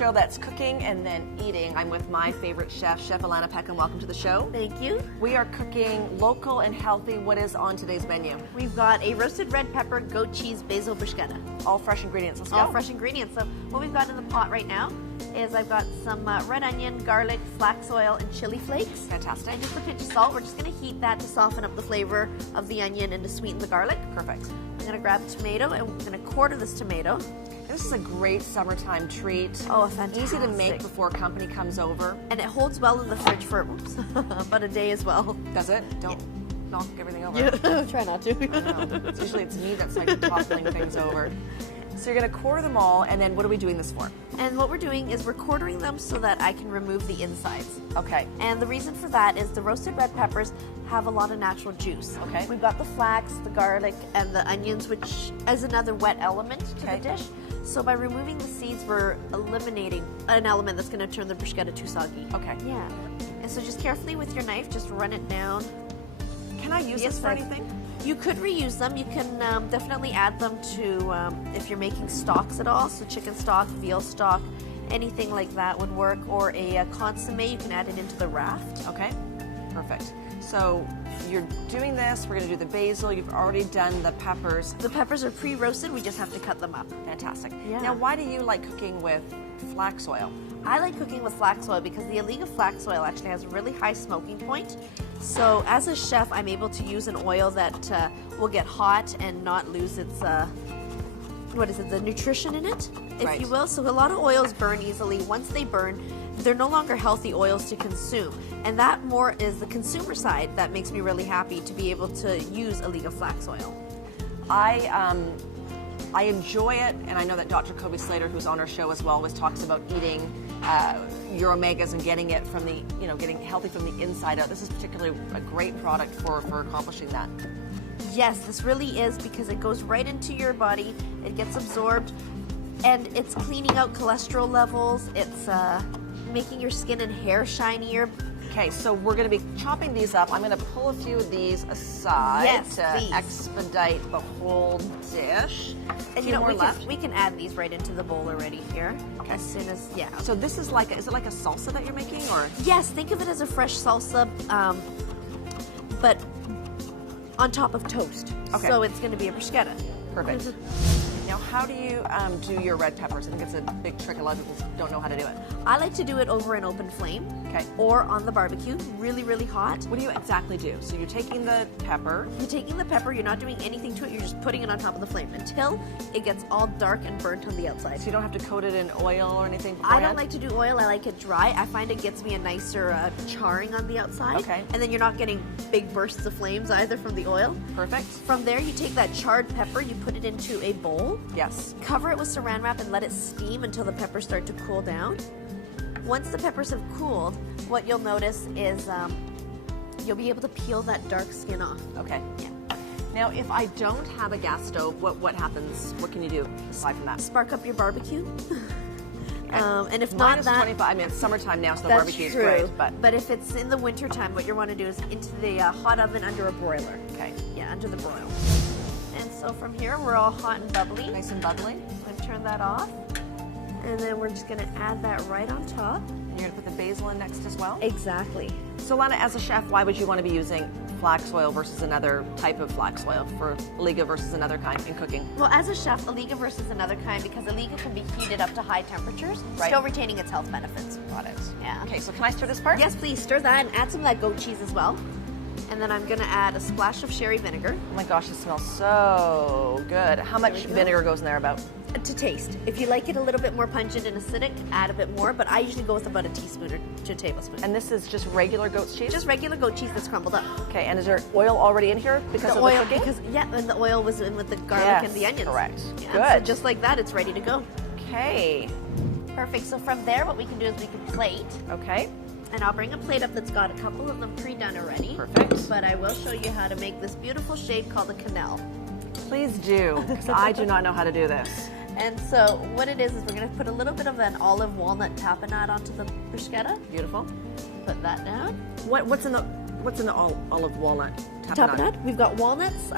show that's cooking and then eating. I'm with my favorite chef, Chef Alligga Peckham. Welcome to the show. Thank you. We are cooking local and healthy. What is on today's menu? We've got a roasted red pepper, goat cheese, basil bruschetta. All fresh ingredients. Let's go. All fresh ingredients. So what we've got in the pot right now is I've got some red onion, garlic, flax oil, and chili flakes. Fantastic. And just a pinch of salt. We're just going to heat that to soften up the flavor of the onion and to sweeten the garlic. Perfect. I'm going to grab a tomato and we're going to quarter this tomato. This is a great summertime treat. Oh, fantastic. Easy to make before company comes over. And it holds well in the fridge for about a day as well. Does it? Don't knock everything over. Yeah. Try not to. I know. Usually it's me that's like toppling things over. So you're going to quarter them all, and then what are we doing this for? And what we're doing is we're quartering them so that I can remove the insides. Okay. And the reason for that is the roasted red peppers have a lot of natural juice. Okay. We've got the flax, the garlic, and the onions, which is another wet element to the dish. So by removing the seeds, we're eliminating an element that's going to turn the bruschetta too soggy. Okay. Yeah. And so just carefully with your knife, just run it down. Can I use this for anything? You could reuse them. You can definitely add them to if you're making stocks at all. So chicken stock, veal stock, anything like that would work. Or a consomme, you can add it into the raft. Okay, perfect. So you're doing this. We're going to do the basil. You've already done the peppers. The peppers are pre-roasted. We just have to cut them up. Fantastic. Yeah. Now, why do you like cooking with flax oil? I like cooking with flax oil because the Alligga Flax Oil actually has a really high smoking point. So as a chef, I'm able to use an oil that will get hot and not lose its, the nutrition in it, if you will. So a lot of oils burn easily. Once they burn, they're no longer healthy oils to consume. And that more is the consumer side that makes me really happy to be able to use Alligga Flax Oil. I enjoy it, and I know that Dr. Kobe Slater, who's on our show as well, always talks about eating your omegas and getting it from the, getting healthy from the inside out. This is particularly a great product for accomplishing that. Yes, this really is, because it goes right into your body, it gets absorbed, and it's cleaning out cholesterol levels, it's making your skin and hair shinier. Okay, so we're going to be chopping these up. I'm going to pull a few of these aside to please. expedite the whole dish. And we can add these right into the bowl already here. Okay. As soon as, So this is like, is it like a salsa that you're making, or? Yes, think of it as a fresh salsa, but on top of toast. Okay. So it's going to be a bruschetta. Perfect. Now, how do you do your red peppers? I think it's a big trick. A lot of people don't know how to do it. I like to do it over an open flame. Okay. Or on the barbecue, really, really hot. What do you exactly do? So you're taking the pepper. You're not doing anything to it, you're just putting it on top of the flame until it gets all dark and burnt on the outside. So you don't have to coat it in oil or anything beforehand? I don't like to do oil, I like it dry. I find it gets me a nicer charring on the outside. Okay. And then you're not getting big bursts of flames either from the oil. Perfect. From there, you take that charred pepper, you put it into a bowl. Yes. Cover it with saran wrap and let it steam until the peppers start to cool down. Once the peppers have cooled, what you'll notice is you'll be able to peel that dark skin off. Okay. Yeah. Now, if I don't have a gas stove, what happens? What can you do aside from that? Spark up your barbecue. And if Mine not is that, 25. I mean, it's summertime now, so the that's barbecue is true. great. But if it's in the winter time, what you want to do is into the hot oven under a broiler. Okay. Yeah, under the broil. And so from here, we're all hot and bubbly. Nice and bubbly. I'm going to turn that off. And then we're just going to add that right on top. And you're going to put the basil in next as well? Exactly. So Lana, as a chef, why would you want to be using flax oil versus another type of flax oil for Alligga versus another kind in cooking? Well, as a chef, Alligga versus another kind, because Alligga can be heated up to high temperatures, still retaining its health benefits. Got it. Yeah. Okay, so can I stir this part? Yes, please. Stir that and add some of that goat cheese as well. And then I'm going to add a splash of sherry vinegar. Oh my gosh, it smells so good. How much vinegar goes in there about? To taste. If you like it a little bit more pungent and acidic, add a bit more, but I usually go with about a teaspoon or 2 tablespoons. And this is just regular goat's cheese? Just regular goat cheese that's crumbled up. Okay, and is there oil already in here because of the cooking? Because, and the oil was in with the garlic and the onions. Correct. Yeah, good. So just like that, it's ready to go. Okay. Perfect. So from there, what we can do is we can plate. Okay. And I'll bring a plate up that's got a couple of them pre-done already. Perfect. But I will show you how to make this beautiful shape called a quenelle. Please do, because I do not know how to do this. And so what it is we're going to put a little bit of an olive walnut tapenade onto the bruschetta. Beautiful. Put that down. What's in the what's in the olive walnut tapenade? We've got walnuts,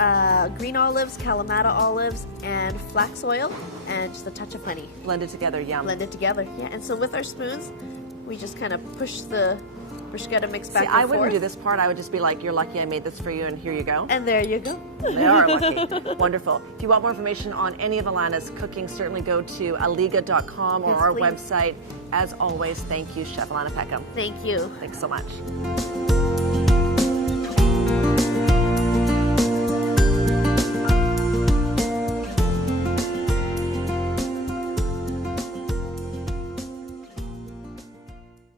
green olives, Kalamata olives, and flax oil, and just a touch of honey. Blended together, yum. Blended together, yeah. And so with our spoons, we just kind of push the bruschetta mix back and I forth. wouldn't do this part. I would just be like, you're lucky I made this for you, and here you go. And there you go. They are lucky. Wonderful. If you want more information on any of Alana's cooking, certainly go to alligga.com or Yes, our please. website. As always, thank you, Chef Alana Peckham. Thank you. Thanks so much.